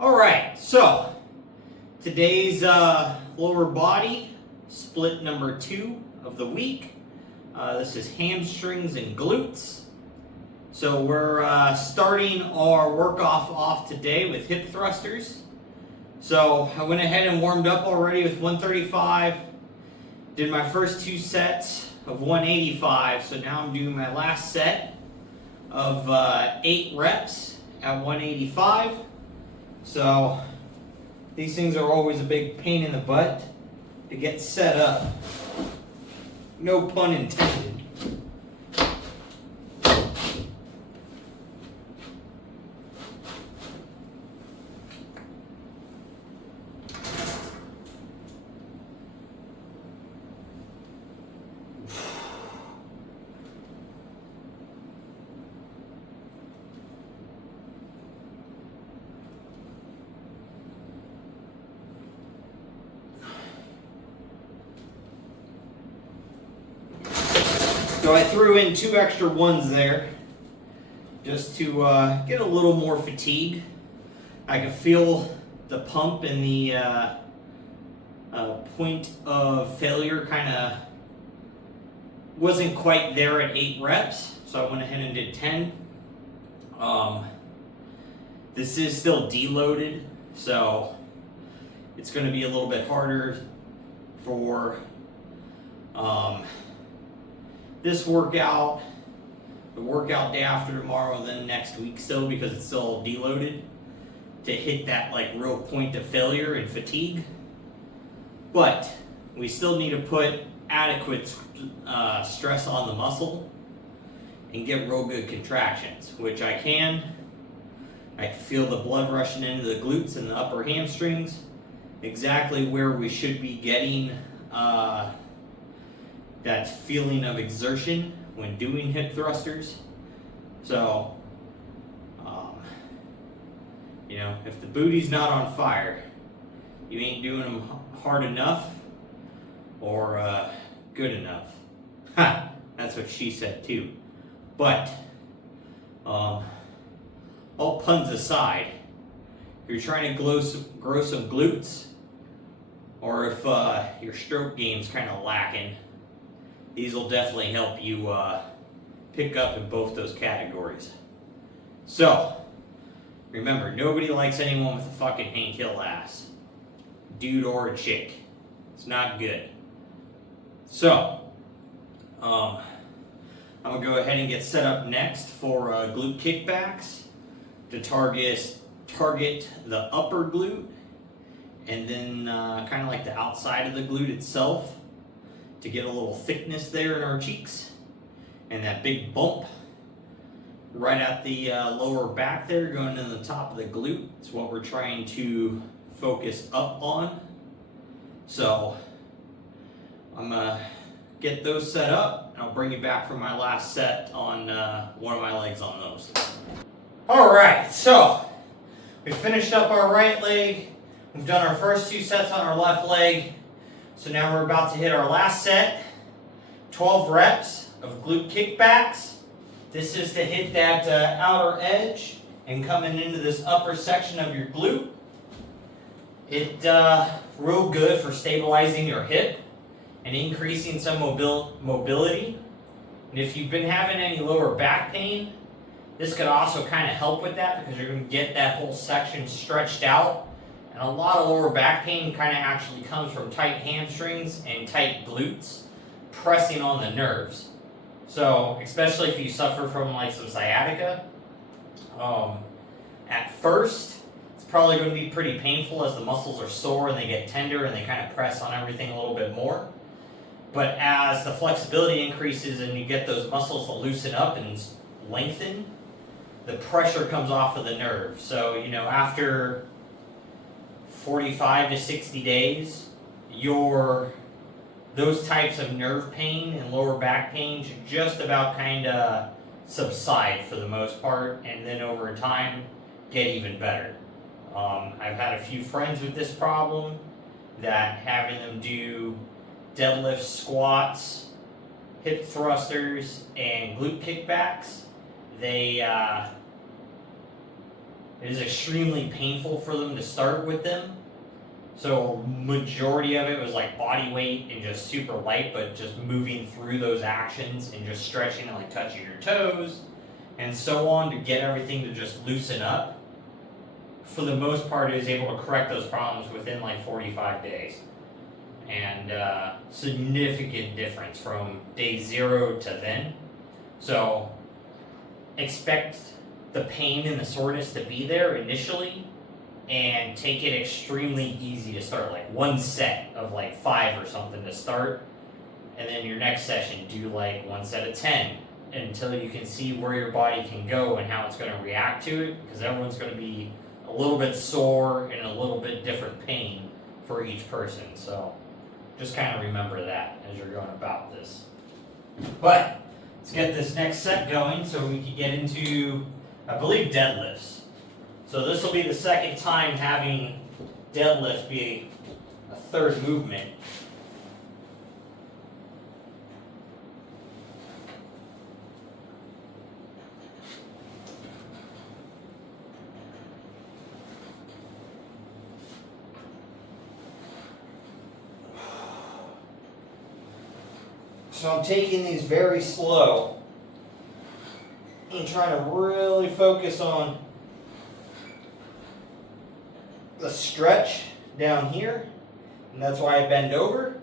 Alright, so today's lower body split number 2 of the week. This is hamstrings and glutes. So we're starting our work off today with hip thrusters. So I went ahead and warmed up already with 135. Did my first 2 sets of 185. So now I'm doing my last set of 8 reps at 185. So these things are always a big pain in the butt to get set up. No pun intended. So I threw in 2 extra ones there just to get a little more fatigue. I could feel the pump and the point of failure kind of wasn't quite there at 8 reps, so I went ahead and did 10. This is still deloaded, so it's going to be a little bit harder for this workout, the workout day after tomorrow, and then next week still, because it's still deloaded, to hit that like real point of failure and fatigue. But we still need to put adequate stress on the muscle and get real good contractions, which I can. I can feel the blood rushing into the glutes and the upper hamstrings, exactly where we should be getting that feeling of exertion when doing hip thrusters. So, if the booty's not on fire, you ain't doing them hard enough or good enough. Ha! That's what she said too. But, all puns aside, if you're trying to grow some glutes, or if your stroke game's kind of lacking, these will definitely help you pick up in both those categories. So, remember, nobody likes anyone with a fucking Hank Hill ass. Dude or a chick. It's not good. So, I'm going to go ahead and get set up next for glute kickbacks to target the upper glute, and then kind of like the outside of the glute itself, to get a little thickness there in our cheeks, and that big bump right at the lower back there going to the top of the glute is what we're trying to focus up on. So I'm gonna get those set up, and I'll bring you back for my last set on one of my legs on those. Alright, so we finished up our right leg. We've done our first 2 sets on our left leg. So now we're about to hit our last set, 12 reps of glute kickbacks. This is to hit that outer edge and coming into this upper section of your glute. It's real good for stabilizing your hip and increasing some mobility. And if you've been having any lower back pain, this could also kind of help with that, because you're going to get that whole section stretched out. And a lot of lower back pain kind of actually comes from tight hamstrings and tight glutes pressing on the nerves. So, especially if you suffer from like some sciatica, at first it's probably going to be pretty painful as the muscles are sore and they get tender and they kind of press on everything a little bit more. But as the flexibility increases and you get those muscles to loosen up and lengthen, the pressure comes off of the nerve. So, after 45 to 60 days, those types of nerve pain and lower back pain should just about kind of subside for the most part, and then over time get even better. I've had a few friends with this problem, that having them do deadlifts, squats, hip thrusters, and glute kickbacks, they it is extremely painful for them to start with them. So majority of it was like body weight and just super light, but just moving through those actions and just stretching and like touching your toes and so on to get everything to just loosen up. For the most part, it was able to correct those problems within like 45 days. And significant difference from day 0 to then. So expect the pain and the soreness to be there initially, and take it extremely easy to start, like one set of like 5 or something to start, and then your next session do like one set of 10 until you can see where your body can go and how it's going to react to it, because everyone's going to be a little bit sore and a little bit different pain for each person. So just kind of remember that as you're going about this. But let's get this next set going so we can get into, I believe, deadlifts. So this will be the second time having deadlift be a third movement. So I'm taking these very slow and trying to really focus on the stretch down here, and that's why I bend over,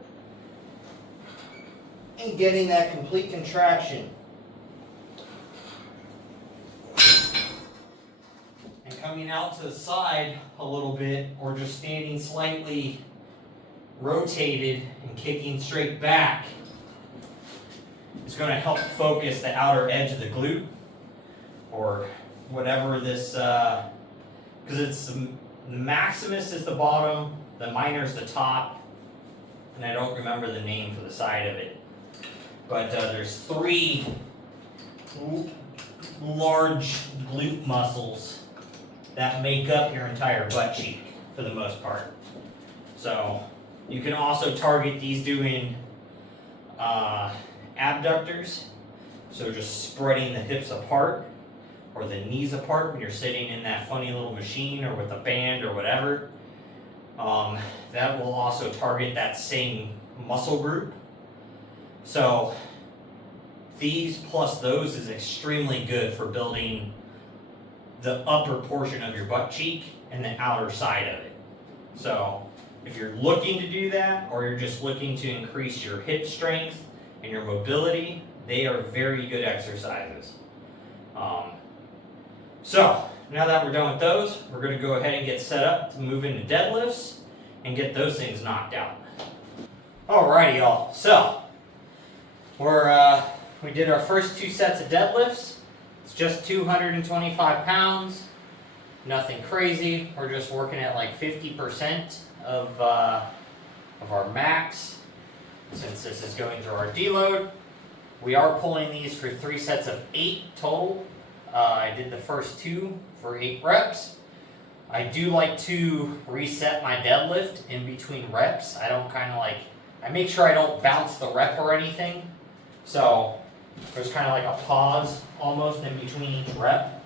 and getting that complete contraction. And coming out to the side a little bit, or just standing slightly rotated and kicking straight back, is going to help focus the outer edge of the glute, or whatever this, because it's the maximus is the bottom, the minor is the top, and I don't remember the name for the side of it. But there's 3 large glute muscles that make up your entire butt cheek for the most part. So you can also target these doing abductors, so just spreading the hips apart or the knees apart when you're sitting in that funny little machine or with a band or whatever. That will also target that same muscle group. So these plus those is extremely good for building the upper portion of your butt cheek and the outer side of it. So if you're looking to do that, or you're just looking to increase your hip strength and your mobility, they are very good exercises. So now that we're done with those, we're going to go ahead and get set up to move into deadlifts and get those things knocked out. Alrighty, y'all. So we did our first 2 sets of deadlifts. It's just 225 pounds. Nothing crazy. We're just working at like 50% of our max. Since this is going through our deload, we are pulling these for 3 sets of 8 total. I did the first 2 for 8 reps. I do like to reset my deadlift in between reps. I don't I make sure I don't bounce the rep or anything. So there's kind of like a pause almost in between each rep.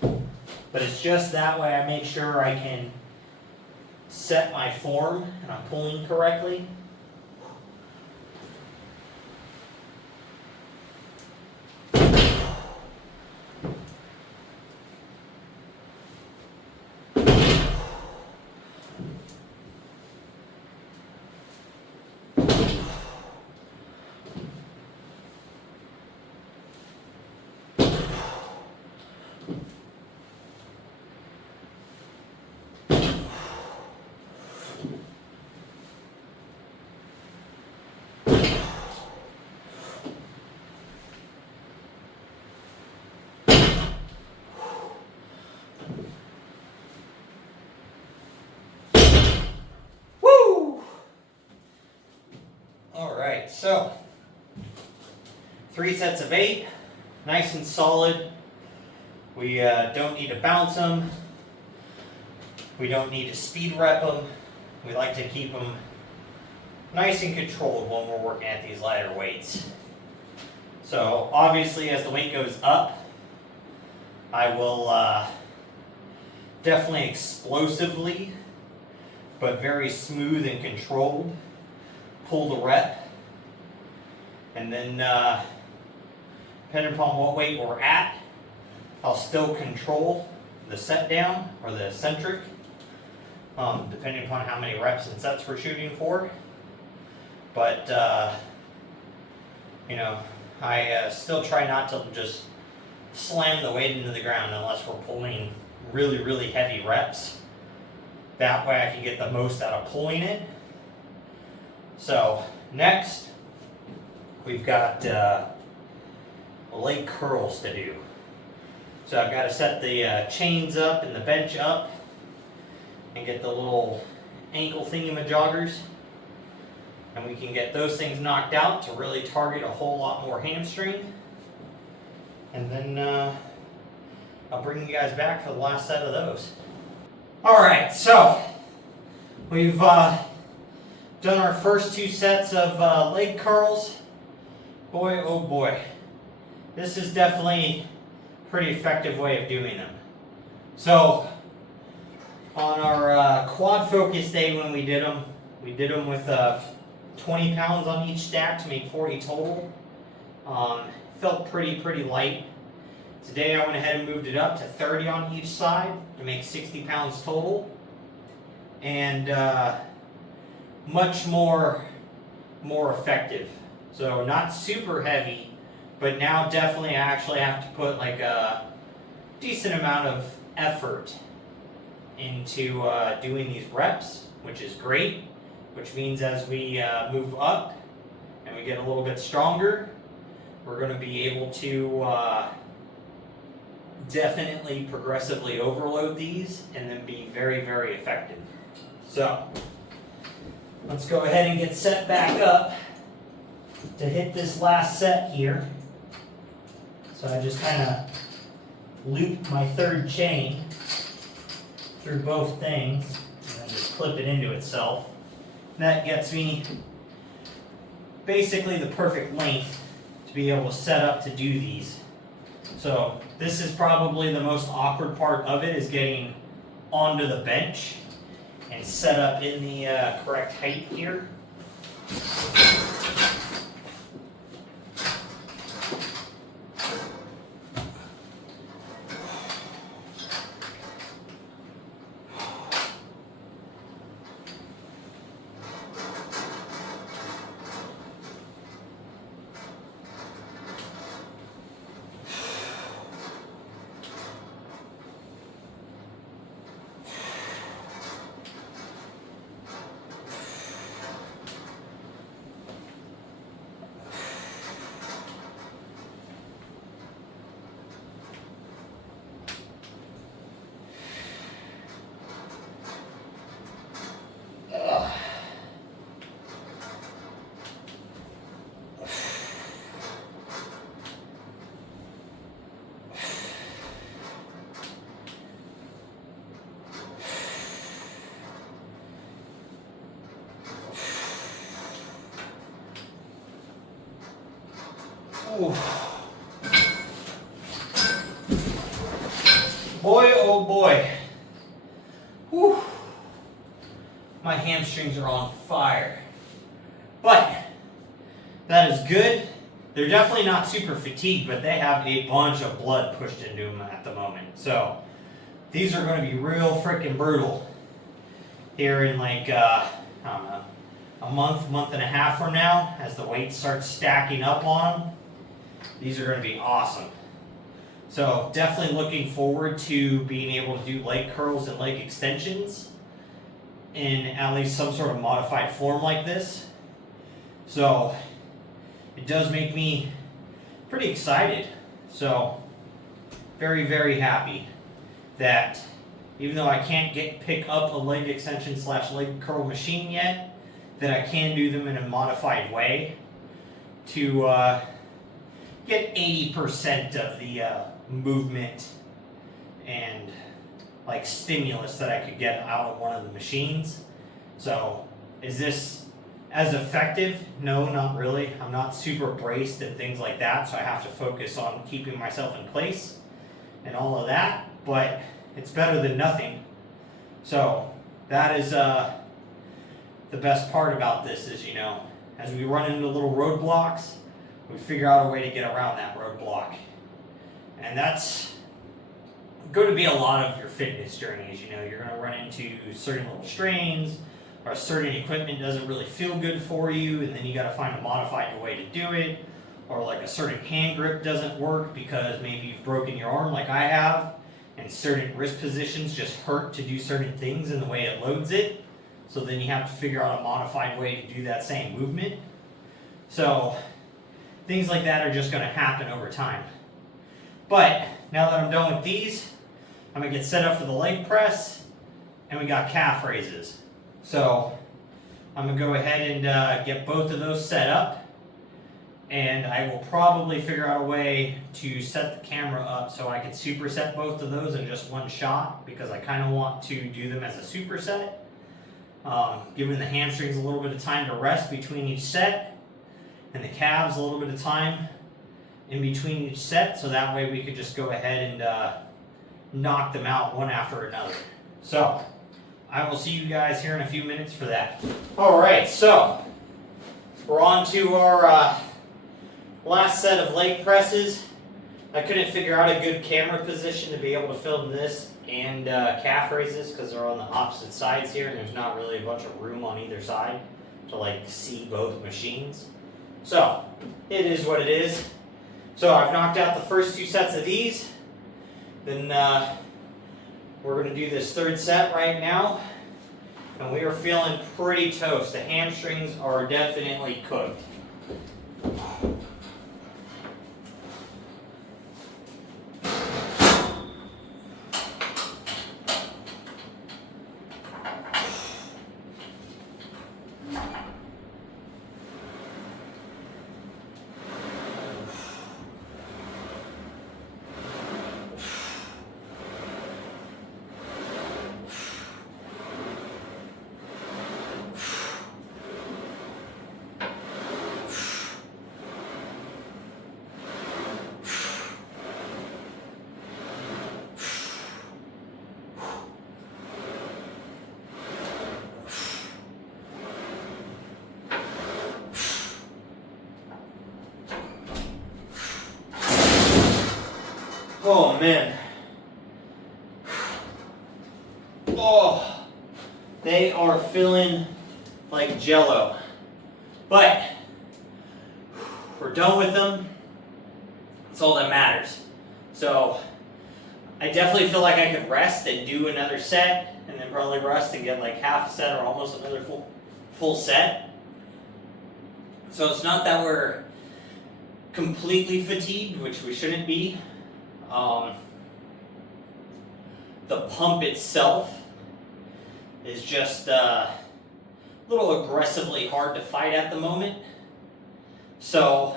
But it's just that way I make sure I can set my form and I'm pulling correctly. So 3 sets of 8, nice and solid. We don't need to bounce them. We don't need to speed rep them. We like to keep them nice and controlled when we're working at these lighter weights. So obviously as the weight goes up, I will definitely explosively, but very smooth and controlled. Pull the rep. And then, depending upon what weight we're at, I'll still control the set down or the eccentric, depending upon how many reps and sets we're shooting for. But, I still try not to just slam the weight into the ground unless we're pulling really, really heavy reps. That way I can get the most out of pulling it. So, next, we've got leg curls to do. So I've got to set the chains up and the bench up and get the little ankle thingamajoggers. And we can get those things knocked out to really target a whole lot more hamstring. And then I'll bring you guys back for the last set of those. Alright, so we've done our first 2 sets of leg curls. Boy, oh boy. This is definitely a pretty effective way of doing them. So, on our quad focus day when we did them with 20 pounds on each stack to make 40 total. Felt pretty light. Today I went ahead and moved it up to 30 on each side to make 60 pounds total. And much more effective. So not super heavy, but now definitely I actually have to put like a decent amount of effort into doing these reps, which is great. Which means as we move up and we get a little bit stronger, we're going to be able to definitely progressively overload these and then be very, very effective. So, let's go ahead and get set back up to hit this last set here. So I just kind of loop my 3rd chain through both things and then just clip it into itself. That gets me basically the perfect length to be able to set up to do these. So this is probably the most awkward part of it, is getting onto the bench and set up in the correct height here. Boy, oh boy. Whew. My hamstrings are on fire. But that is good. They're definitely not super fatigued, but they have a bunch of blood pushed into them at the moment. So these are going to be real freaking brutal here in like, I don't know, a month and a half from now, as the weight starts stacking up on them. These are going to be awesome. So definitely looking forward to being able to do leg curls and leg extensions in at least some sort of modified form like this. So it does make me pretty excited. So very, very happy that even though I can't pick up a leg extension / leg curl machine yet, that I can do them in a modified way to get 80% of the movement and like stimulus that I could get out of one of the machines. So is this as effective? No, not really. I'm not super braced and things like that, so I have to focus on keeping myself in place and all of that. But it's better than nothing. So that is the best part about this is, you know, as we run into little roadblocks, we figure out a way to get around that roadblock. And that's going to be a lot of your fitness journeys. You know, you're going to run into certain little strains, or certain equipment doesn't really feel good for you, and then you got to find a modified way to do it, or like a certain hand grip doesn't work because maybe you've broken your arm like I have, and certain wrist positions just hurt to do certain things in the way it loads it. So then you have to figure out a modified way to do that same movement. So things like that are just going to happen over time. But now that I'm done with these, I'm going to get set up for the leg press, and we got calf raises. So I'm going to go ahead and get both of those set up, and I will probably figure out a way to set the camera up so I can superset both of those in just one shot, because I kind of want to do them as a superset, giving the hamstrings a little bit of time to rest between each set, and the calves a little bit of time in between each set, so that way we could just go ahead and knock them out one after another. So I will see you guys here in a few minutes for that. Alright, so we're on to our last set of leg presses. I couldn't figure out a good camera position to be able to film this and calf raises because they're on the opposite sides here, and there's not really a bunch of room on either side to like see both machines. So it is what it is. So I've knocked out the first two sets of these. Then we're going to do this third set right now, and we are feeling pretty toast. The hamstrings are definitely cooked. Oh man. Oh, they are feeling like jello. But we're done with them. That's all that matters. So I definitely feel like I could rest and do another set, and then probably rest and get like half a set or almost another full set. So it's not that we're completely fatigued, which we shouldn't be. The pump itself is just a little aggressively hard to fight at the moment. So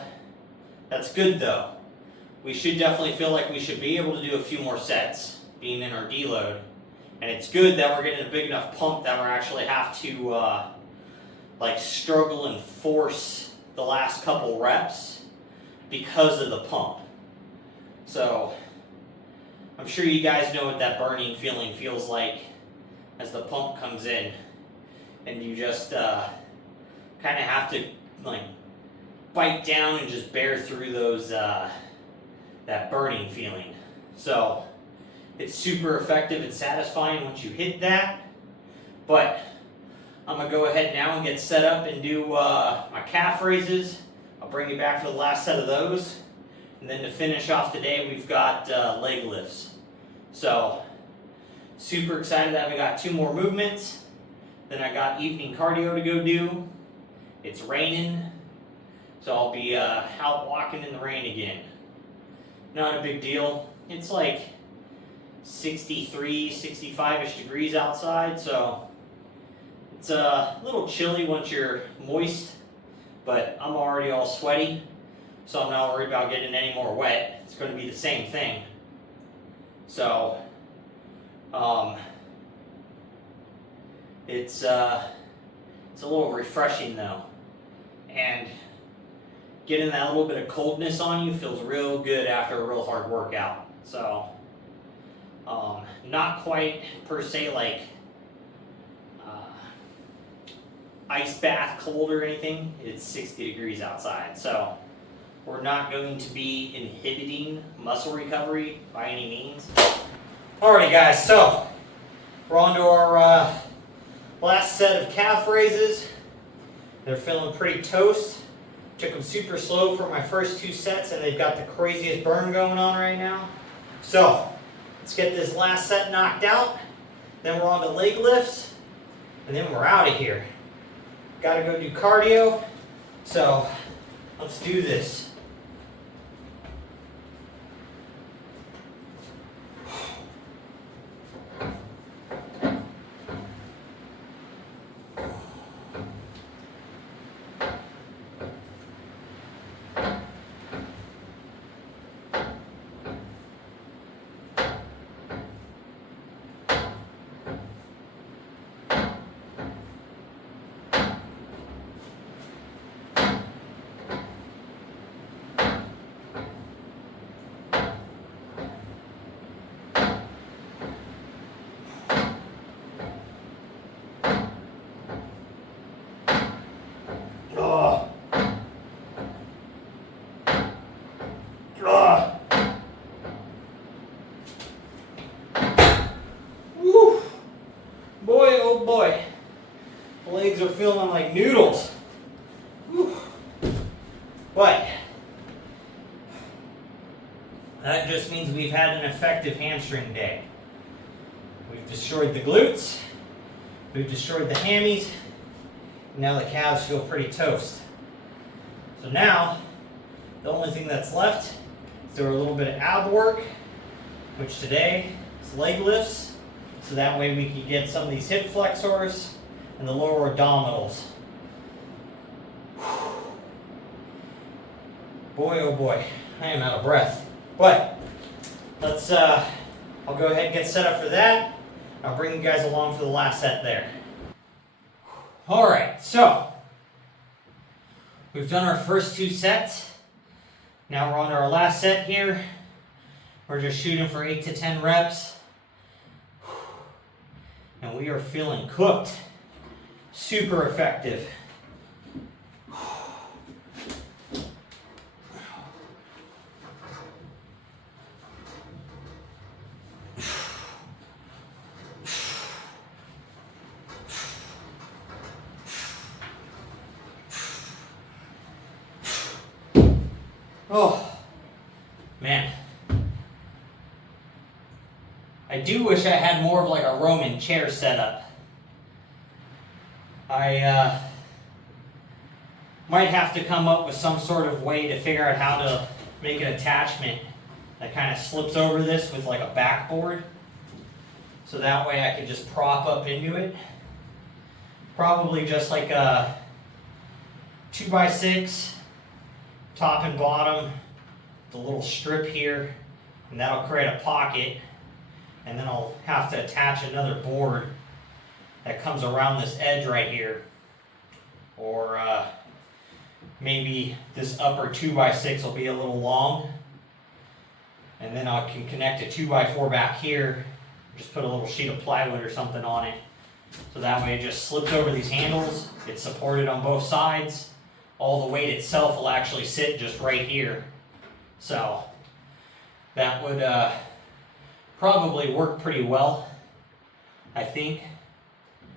that's good though. We should definitely feel like we should be able to do a few more sets being in our deload. And it's good that we're getting a big enough pump that we actually have to like struggle and force the last couple reps because of the pump. So I'm sure you guys know what that burning feeling feels like as the pump comes in, and you just kind of have to like bite down and just bear through those that burning feeling. So it's super effective and satisfying once you hit that. But I'm gonna go ahead now and get set up and do my calf raises. I'll bring you back for the last set of those. And then to finish off today, we've got leg lifts. So, super excited that we got two more movements. Then I got evening cardio to go do. It's raining, so I'll be out walking in the rain again. Not a big deal. It's like 63, 65-ish degrees outside, so it's a little chilly once you're moist, but I'm already all sweaty. So I'm not worried about getting any more wet. It's going to be the same thing. So, it's a little refreshing though. And getting that little bit of coldness on you feels real good after a real hard workout. So, not quite per se like ice bath cold or anything. It's 60 degrees outside, so we're not going to be inhibiting muscle recovery by any means. Alrighty guys, so we're on to our last set of calf raises. They're feeling pretty toast. Took them super slow for my first 2 sets, and they've got the craziest burn going on right now. So let's get this last set knocked out. Then we're on to leg lifts, and then we're out of here. Gotta go do cardio, so let's do this. Boy, oh boy, the legs are feeling like noodles. Whew. But that just means we've had an effective hamstring day. We've destroyed the glutes, we've destroyed the hammies, and now the calves feel pretty toast. So now, the only thing that's left is do a little bit of ab work, which today is leg lifts. So that way we can get some of these hip flexors and the lower abdominals. Boy, oh boy, I am out of breath. But let's, I'll go ahead and get set up for that. I'll bring you guys along for the last set there. All right, so we've done our first 2 sets. Now we're on to our last set here. We're just shooting for 8 to 10 reps. And we are feeling cooked. Super effective. Oh, man. I do wish I had more of like a Roman chair setup. I might have to come up with some sort of way to figure out how to make an attachment that kind of slips over this with like a backboard. So that way I could just prop up into it. Probably just like a 2x6, top and bottom, the little strip here, and that'll create a pocket. And then I'll have to attach another board that comes around this edge right here. Or maybe this upper 2x6 will be a little long. And then I can connect a 2x4 back here. Just put a little sheet of plywood or something on it. So that way it just slips over these handles. It's supported on both sides. All the weight itself will actually sit just right here. So that would probably work pretty well, I think.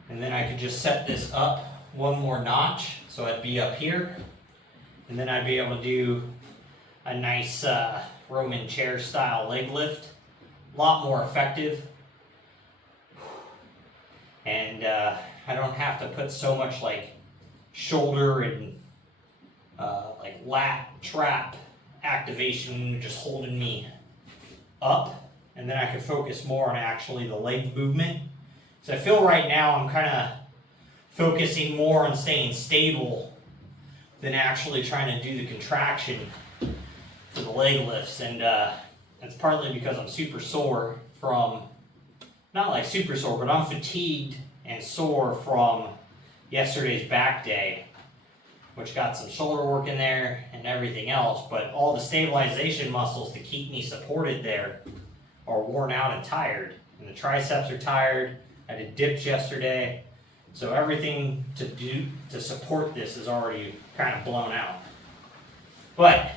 And then I could just set this up one more notch, so it'd be up here. And then I'd be able to do a nice Roman chair style leg lift. A lot more effective. And I don't have to put so much like shoulder and like lat trap activation just holding me up. And then I could focus more on actually the leg movement. So I feel right now I'm kind of focusing more on staying stable than actually trying to do the contraction for the leg lifts. And that's partly because I'm super sore from, not like super sore, but I'm fatigued and sore from yesterday's back day, which got some shoulder work in there and everything else. But all the stabilization muscles to keep me supported there are worn out and tired. And the triceps are tired. I did dips yesterday. So everything to do to support this is already kind of blown out. But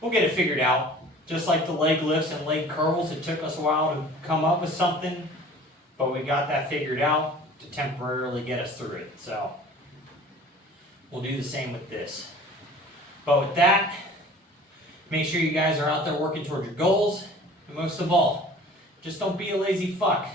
we'll get it figured out. Just like the leg lifts and leg curls, it took us a while to come up with something, but we got that figured out to temporarily get us through it. So we'll do the same with this. But with that, make sure you guys are out there working towards your goals. And most of all, just don't be a lazy fuck.